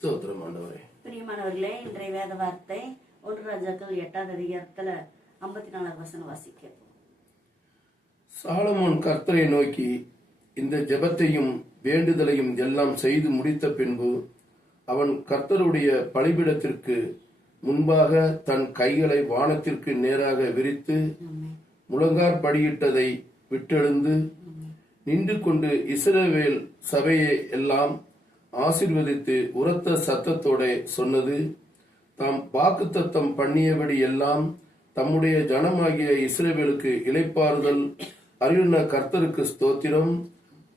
ஸ்தோத்திரம் ஆண்டவரே. பிரியமானவர்களே, இன்றைய வேத வார்த்தை 1 ராஜாக்கள் 8வது அதிகாரத்துல 54வது வசனம் வாசிக்க. சாலமோன் கர்த்தரை நோக்கி இந்த ஜெபத்தையும் வேண்டுதலையும் எல்லாம் செய்து முடித்த பின்பு அவன் கர்த்தருடைய பலிபீடத்திற்கு முன்பாக தன் கைகளை வானத்திற்கு நேராக விரித்து முழங்கார் படியிட்டதை விட்டெழுந்து நின்று கொண்டு இஸ்ரவேல் சபையை எல்லாம் ஆசீர்வதித்து உரத்த சத்தத்தோட சொன்னது, தாம் வாக்குத்தத்தம் பண்ணியபடி எல்லாம் தம்முடைய ஜனமாகிய இஸ்ரவேலுக்கு இளைப்பாறுதல் அருளின கர்த்தருக்கு ஸ்தோத்திரம்.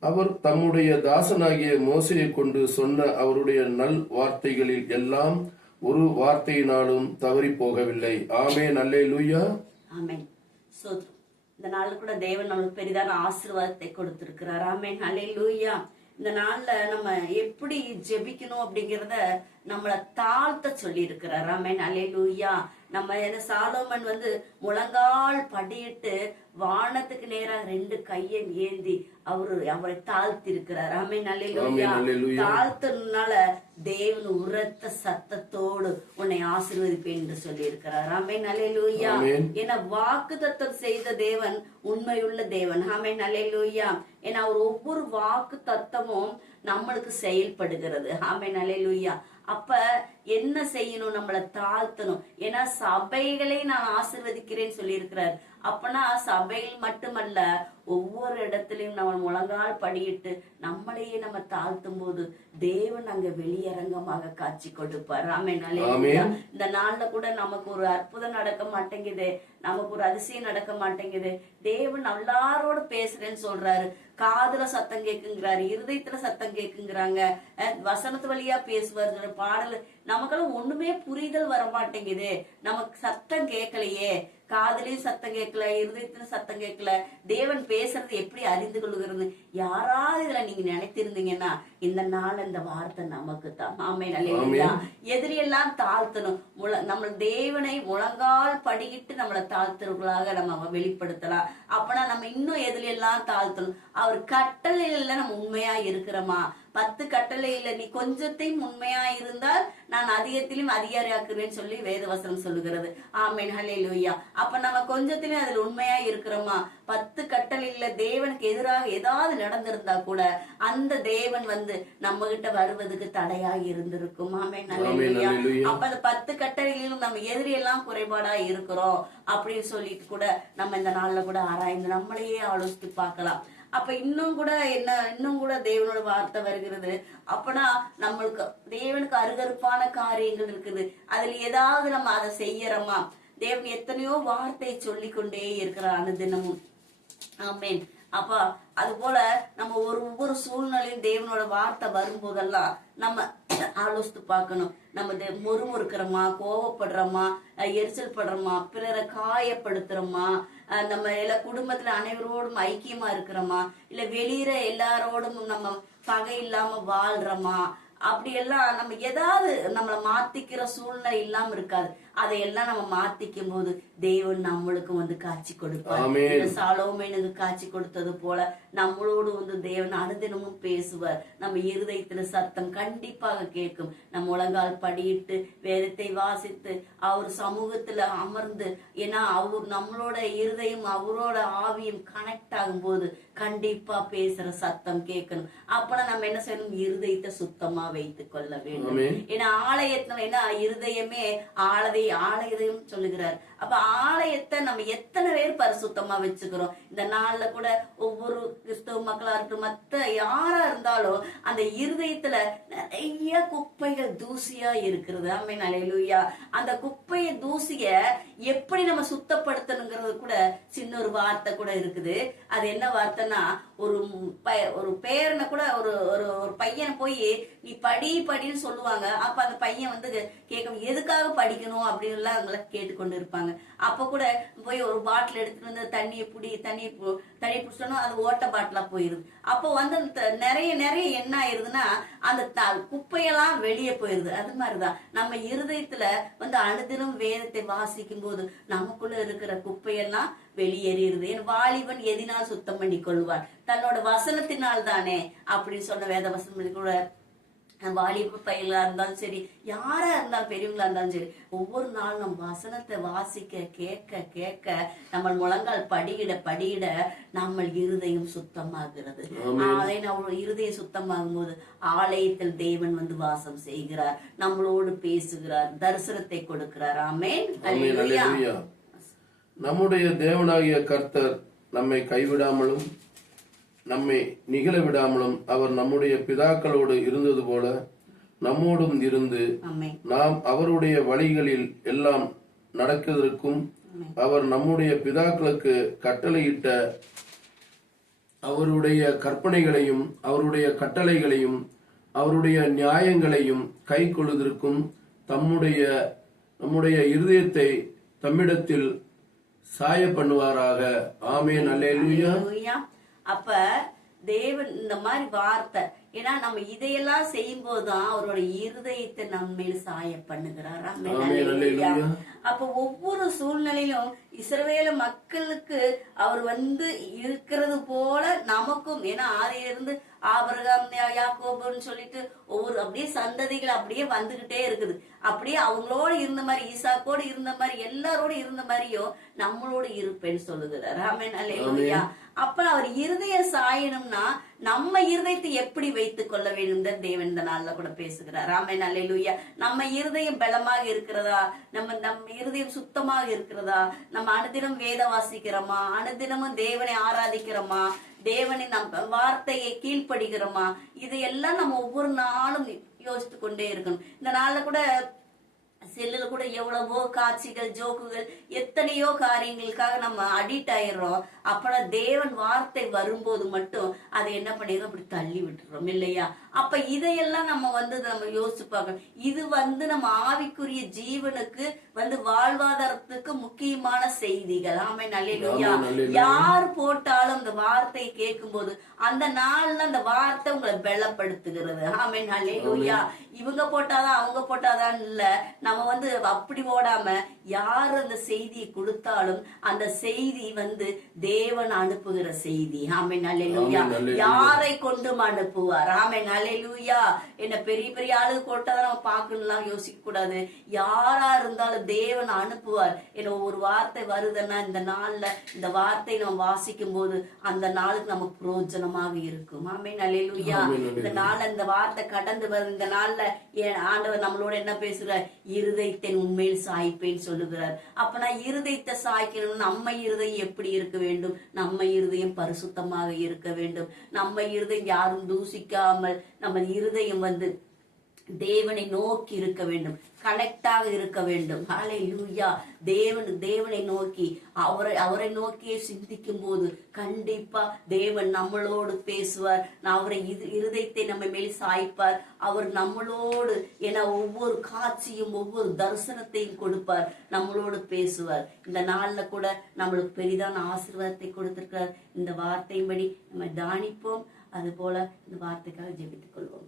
அவர் தம்முடைய தாசனாகிய மோசையை கொண்டு சொன்ன அவருடைய நல் வார்த்தைகளில் எல்லாம் ஒரு வார்த்தையினாலும் தவறி போகவில்லை. ஆமென், அல்லேலூயா. ஆமென். ஸ்தோத்திரம். இந்த நாள்ல கூட தேவன் நமக்கு பெரிதான ஆசீர்வாதத்தை கொடுத்திருக்கிறார். ஆமென், அல்லேலூயா. இந்த நாள்ல நம்ம எப்படி ஜெபிக்கணும் அப்படிங்கறத நம்மள தாழ்த்த சொல்லி இருக்கிறார். ஆமென், அல்லேலூயா. நம்ம சாலோமன் முழங்கால் படியிட்டு வானத்துக்கு நேராக 2 கையை ஏந்தி அவரை தாழ்த்தி இருக்கிறார். ஆமென், அல்லேலூயா. தாழ்த்தினால தேவன் உரத்த சத்தத்தோடு உன்னை ஆசீர்வதிப்பேன் என்று சொல்லி இருக்கிறார். ஆமென், அல்லேலூயா. ஏன்னா வாக்குத்தத்தம் செய்த தேவன் உண்மையுள்ள தேவன். ஆமென், அல்லேலூயா. ஏன்னா அவர் ஒவ்வொரு வாக்கு தத்தமும் நம்மளுக்கு செயல்படுகிறது. ஆமென், அல்லேலூயா. அப்ப என்ன செய்யணும்? நம்மளை தாழ்த்தணும். ஏன்னா சபைகளை நான் ஆசீர்வதிக்கிறேன்னு சொல்லி இருக்கிறார். அப்பனா சபையில் மட்டுமல்ல, ஒவ்வொரு இடத்திலையும் நம்ம முழங்கால் படியிட்டு நம்மளையே நம்ம தாழ்த்தும் போது தேவன் அங்க வெளியரங்கமாக காட்சி கொடுப்பார். ஆமென், அல்லேலூயா. இந்த நாள்ல கூட நமக்கு ஒரு அற்புதம் நடக்க மாட்டேங்குது, நமக்கு ஒரு அதிசயம் நடக்க மாட்டேங்குது. தேவன் எல்லாரோட பேசுறேன்னு சொல்றாரு. காதுல சத்தம் கேக்குங்கிறாரு, இருதயத்துல சத்தம் கேக்குங்கிறாங்க, வசனத்து வழியா பேசுவாரு. பாடல் நமக்கெல்லாம் ஒண்ணுமே புரிதல் வர மாட்டேங்குது. நமக்கு சத்தம் கேட்கலையே, காதலையும் சத்தம் கேட்கல, இருதயத்திலும் சத்தம் கேட்கல. தேவன் பேசுறது எப்படி அறிந்து கொள்ளுகிறது? யாராவது இதுல நீங்க நினைத்திருந்தீங்கன்னா இந்த நாள் இந்த வார்த்தை நமக்கு தான். ஆமென், அல்லேலூயா. எதிரியெல்லாம் தாழ்த்தணும். நம்ம தேவனை முழங்கால் படிக்கிட்டு நம்மளை தாழ்த்துறவர்களாக நம்ம வெளிப்படுத்தலாம். அப்பனா நம்ம இன்னும் எதிரியெல்லாம் தாழ்த்தணும். அவர் கட்டளையில நம்ம உண்மையா இருக்கிறோமா? 10 கட்டளையில நீ கொஞ்சத்தையும் உண்மையா இருந்தால் நான் அதிகத்திலும் அதிகாரியாக்குறேன்னு சொல்லி வேதவசனம் சொல்லுகிறது. ஆமென், அல்லேலூயா. அப்ப நம்ம கொஞ்சத்திலும் அதுல உண்மையா இருக்கிறோமா? 10 கட்டளையில தேவனுக்கு எதிராக ஏதாவது நடந்திருந்தா கூட அந்த தேவன் நம்ம கிட்ட வருவதுக்கு தடையா இருந்திருக்கும். ஆமென், அல்லேலூயா. அப்ப அந்த 10 கட்டளையிலும் நம்ம எதிரியெல்லாம் குறைபாடா இருக்கிறோம் அப்படின்னு சொல்லிட்டு கூட நம்ம இந்த நாள்ல கூட ஆராய்ந்து நம்மளையே ஆலோசித்து பார்க்கலாம். அப்ப இன்னும் கூட தேவனோட வார்த்தை வருகிறது. அப்பனா நம்மளுக்கு தேவனுக்கு அருகருப்பான காரியங்கள் இருக்குது. அதுல ஏதாவது நம்ம அதை செய்யறோமா? தேவன் எத்தனையோ வார்த்தை சொல்லி கொண்டே இருக்கிறார் அனுதினமும். ஆமென். அப்ப அது போல நம்ம ஒவ்வொரு சூழ்நிலையும் தேவனோட வார்த்தை வரும்போதெல்லாம் நம்ம ஆலோசித்து பார்க்கணும். நம்ம முறுமுறுக்கிறோமா, கோவப்படுறோமா, எரிச்சல் படுறோமா, பிறரை காயப்படுத்துறோமா, நம்ம எல்லா குடும்பத்துல அனைவரோடும் ஐக்கியமா இருக்கிறோமா, இல்ல வெளியில எல்லாரோடும் நம்ம பகை இல்லாம வாழ்றோமா? அப்படி எல்லாம் நம்ம ஏதாவது நம்மளை மாத்திக்கிற சூழ்நிலை இல்லாம இருக்காது. அதையெல்லாம் நம்ம மாத்திக்கும் போது தேவன் நம்மளுக்கு காட்சி கொடுப்பார். சாலோமேனுக்கு காட்சி கொடுத்தது போல நம்மளோடு தேவன் அனுதினமும் பேசுவார். நம்ம இருதயத்துல சத்தம் கண்டிப்பாக கேட்கும். நம்ம முழங்கால் படியிட்டு வேதத்தை வாசித்து அவர் சமூகத்துல அமர்ந்து, ஏன்னா அவர் நம்மளோட இருதயம் அவரோட ஆவியும் கனெக்ட் ஆகும் போது கண்டிப்பா பேசுற சத்தம் கேட்கணும். அப்பதான் நம்ம என்ன செய்யணும்? இருதயத்தை சுத்தமா வைத்துக் கொள்ள வேண்டும். ஏன்னா ஆலயத்துல இருதயமே ஆலயம் சொல்லுகிறார். அப்ப ஆலயத்தை நம்ம எத்தனை பேர் பரிசுத்தமா வச்சுக்கிறோம்? இந்த நாள்ல கூட ஒவ்வொரு கிறிஸ்தவ மக்களா இருக்கட்டும், மத்த யாரா இருந்தாலும் அந்த இருதயத்துல நிறைய குப்பைகள் தூசியா இருக்கிறது. ஆமென், அல்லேலூயா. அந்த குப்பைய தூசிய எப்படி நம்ம சுத்தப்படுத்தணுங்கிறது கூட சின்ன ஒரு வார்த்தை கூட இருக்குது. அது என்ன வார்த்தைன்னா, ஒரு பேரனை கூட ஒரு பையனை போய் நீ படின்னு சொல்லுவாங்க. அப்ப அந்த பையன் கேட்க எதுக்காக படிக்கணும் அப்படின்னு எல்லாம் அவங்கள கேட்டுக்கொண்டு இருப்பாங்க. அப்ப கூட போய் ஒரு பாட்டில் எடுத்துட்டு தண்ணியை பிடிச்சோன்னா அது ஓட்ட பாட்டிலா போயிருது. அப்போ நிறைய என்ன ஆயிருதுன்னா அந்த குப்பையெல்லாம் வெளியே போயிருது. அது மாதிரிதான் நம்ம இருதயத்துல அனுதினம் வேதத்தை வாசிக்கும் போது நமக்குள்ள இருக்கிற குப்பையெல்லாம் வெளியேறிடுது. என் வாலிபன் எதினால் சுத்தம் பண்ணி கொள்வார்? தன்னோட வசனத்தினால் தானே அப்படின்னு சொன்ன வேத வசனம் கூட வாலிப பையலா இருந்தாலும் சரி, யாரா இருந்தாலும் பெரியவங்களா இருந்தாலும் சரி, ஒவ்வொரு நாளும் நம்ம வசனத்தை வாசிக்க கேட்க கேட்க நம்ம முழங்கால் படியிட படியிட நம்ம இருதயம் சுத்தமாகிறது. நம்ம இருதயம் சுத்தமாகும் போது ஆலயத்தில் தேவன் வந்து வாசம் செய்கிறார், நம்மளோடு பேசுகிறார், தரிசனத்தை கொடுக்கிறார். ஆமென். அல்லேலூயா. நம்முடைய தேவனாகிய கர்த்தர் நம்மை கைவிடாமலும் நம்மை நிகழ விடாமலும் அவர் நம்முடைய பிதாக்களோடு இருந்தது போல நம்மோடும் இருந்து நாம் அவருடைய வழிகளில் எல்லாம் நடக்கிறதற்கும் அவர் நம்முடைய பிதாக்களுக்கு கட்டளையிட்ட அவருடைய கற்பனைகளையும் அவருடைய கட்டளைகளையும் அவருடைய நியாயங்களையும் கை கொள்வதற்கும் நம்முடைய இருதயத்தை தம்மிடத்தில் சாய பண்ணுவாராக. ஆமென். அல்லேலூயா. அப்ப தேவன் இந்த மாதிரி வார்த்தை, ஏன்னா நம்ம இதையெல்லாம் செய்யும் போதுதான் அவரோட இருதயத்தை நம்ம சாய பண்ணுகிறார். அப்ப ஒவ்வொரு சூழ்நிலையிலும் இஸ்ரவேல மக்களுக்கு அவர் வந்து இருக்கிறது போல நமக்கும், ஏன்னா ஆதியிலிருந்து ஆபிரகாம் யாக்கோபுன்னு சொல்லிட்டு ஒவ்வொரு அப்படியே சந்ததிகள் அப்படியே வந்துகிட்டே இருக்குது. அப்படியே அவங்களோட இருந்த மாதிரி, ஈசாக்கோடு இருந்த மாதிரி, எல்லாரோட இருந்த மாதிரியும் நம்மளோட இருப்பேன்னு சொல்லுகிறார். ஆமென். அல்லேலூயா. அப்ப அவர் இருதய சாயணும்னா நம்ம இருதயத்தை எப்படி வைத்துக் கொள்ள வேண்டும் தேவன் இந்த நாள்ல கூட பேசுகிறார். ஆமென். அல்லேலூயா. நம்ம இருதயம் பலமாக இருக்கிறதா, நம்ம இருதயம் சுத்தமாக இருக்கிறதா, நம்ம அனுதினம் வேத வாசிக்கிறோமா, அனுதினமும் தேவனை ஆராதிக்கிறோமா, தேவனை நம்ம வார்த்தையை கீழ்ப்படுகிறோமா, இதையெல்லாம் நம்ம ஒவ்வொரு நாளும் யோசித்து கொண்டே இருக்கணும். இந்த நாள்ல கூட செல்லுல கூட எவ்வளவோ காட்சிகள், ஜோக்குகள், எத்தனையோ காரியங்களுக்காக நம்ம அடிக்ட் ஆயிடுறோம். அப்ப தேவன் வார்த்தை வரும்போது மட்டும் அதை என்ன பண்ணிடுறோம், அப்படி தள்ளி விட்டுறோம் இல்லையா? அப்ப இதையெல்லாம் நம்ம யோசிச்சு பார்க்கணும். இது நம்ம ஆவிக்குரிய ஜீவனுக்கு வாழ்வாதாரத்துக்கு முக்கியமான செய்திகள். ஆமென். அல்லேலூயா. யார் போட்டாலும் அந்த வார்த்தையை கேட்கும் போது அந்த நாள்ல அந்த வார்த்தை உங்களை பலப்படுத்துகிறது. ஆமென். அல்லேலூயா. இவங்க போட்டாதான் அவங்க போட்டாதான் இல்ல, நம்ம அப்படி ஓடாம யார் அந்த செய்தியை கொடுத்தாலும் அந்த செய்தி தேவன் அனுப்புகிற செய்தி. ஆமென். அல்லேலூயா. யாரை கொண்டும் அனுப்புவார். ஆமென். அல்லேலூயா. என்ன பெரிய பெரிய ஆளு போட்டாதான் நம்ம பார்க்கணும்லாம் யோசிக்க கூடாது. யாரா இருந்தாலும் தேவன் அனுப்புவார். என்ன ஒரு வார்த்தை வருதுன்னா இந்த நாள்ல இந்த வார்த்தை நம்ம வாசிக்கும் போது அந்த நாளுக்கு நமக்கு பிரயோஜனமாக இருக்கும். ஆமென். அல்லேலூயா. இந்த நாள்ல இந்த வார்த்தை கடந்து வருது. இந்த நாள்ல ஆண்டவர் நம்மளோட என்ன பேசுறார், இருதயத்தை உண்மையில் சாய்ப்பேன்னு சொல்லுகிறார். அப்ப நான் இருதயத்தை சாய்க்கணும். நம்ம இருதயம் எப்படி இருக்க வேண்டும், நம்ம இருதயம் பரிசுத்தமாக இருக்க வேண்டும். நம்ம இருதயம் யாரும் தூசிக்காமல் நம்ம இருதயம் தேவனை நோக்கி இருக்க வேண்டும், கனெக்டாக இருக்க வேண்டும். ஹல்லேலூயா. தேவனை நோக்கி அவரை நோக்கியே சிந்திக்கும் போது கண்டிப்பா தேவன் நம்மளோடு பேசுவார். அவரை இருதயத்தை நம்ம மேல் சாய்ப்பார். அவர் நம்மளோடு ஒவ்வொரு காட்சியும் ஒவ்வொரு தரிசனத்தையும் கொடுப்பார், நம்மளோடு பேசுவார். இந்த நாள்ல கூட நம்மளுக்கு பெரிதான ஆசீர்வாதத்தை கொடுத்திருக்கிறார். இந்த வார்த்தையின்படி நம்ம தியானிப்போம். அது போல இந்த வார்த்தைக்காக ஜெபித்துக் கொள்வோம்.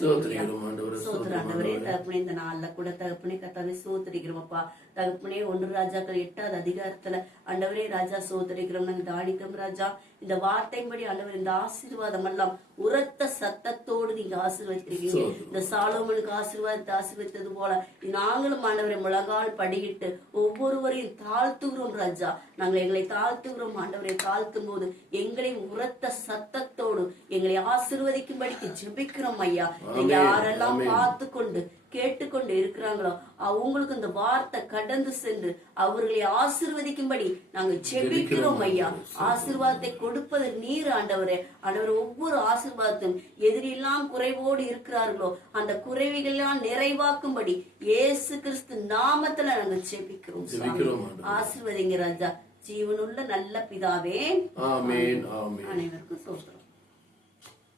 சோதராண்டவரே தகப்பனே, இந்த நாள்ல கூட தகப்பனே கர்த்தாவே சோதரிக்கிறோம் அப்பா. தகப்பனே 1 ராஜாக்கள் 8வது அதிகாரத்துல ஆண்டவரே ராஜா சோதரிக்கிறோம். நாங்க தானிக்கிறோம் ராஜா. இந்த வார்த்தையின்படி ஆண்டவர் இந்த ஆசீர்வாதம் எல்லாம் உரத்த சத்தத்தோடு நீங்க ஆசீர்வதிக்கிறீங்க. இந்த சாலோமனுக்கு ஆசீர்வதித்தது போல நாங்களும் ஆண்டவரை முழங்கால் படியிட்டு ஒவ்வொருவரையும் தாழ்த்துகிறோம் ராஜா. நாங்கள் எங்களை தாழ்த்துகிறோம் ஆண்டவரை. தாழ்த்தும் போது எங்களை உரத்த சத்தத்தோடு எங்களை ஆசீர்வதிக்கும்படிக்கு ஜெபிக்கிறோம் ஐயா. யாரெல்லாம் பார்த்து கொண்டு கேட்டுக்கொண்டு இருக்கிறாங்களோ அவங்களுக்கு இந்த வார்த்தை கடந்து சென்று அவர்களை ஆசீர்வதிக்கும்படி நாங்க ஜெபிக்கிறோம் ஐயா. ஆசீர்வாதத்தை கொடுப்பது நீர் ஆண்டவரே. ஆண்டவர் ஒவ்வொரு ஆசீர்வாதத்தையும் எதிரெல்லாம் குறைவோடு இருக்கிறார்களோ அந்த குறைவுகளெல்லாம் நிறைவாக்கும்படி இயேசு கிறிஸ்து நாமத்துல நாங்க ஜெபிக்கிறோம். ஆசீர்வதிங்க ராஜா. ஜீவனுள்ள நல்ல பிதாவே. ஆமென். அனைவருக்கும் சோத்திரம்.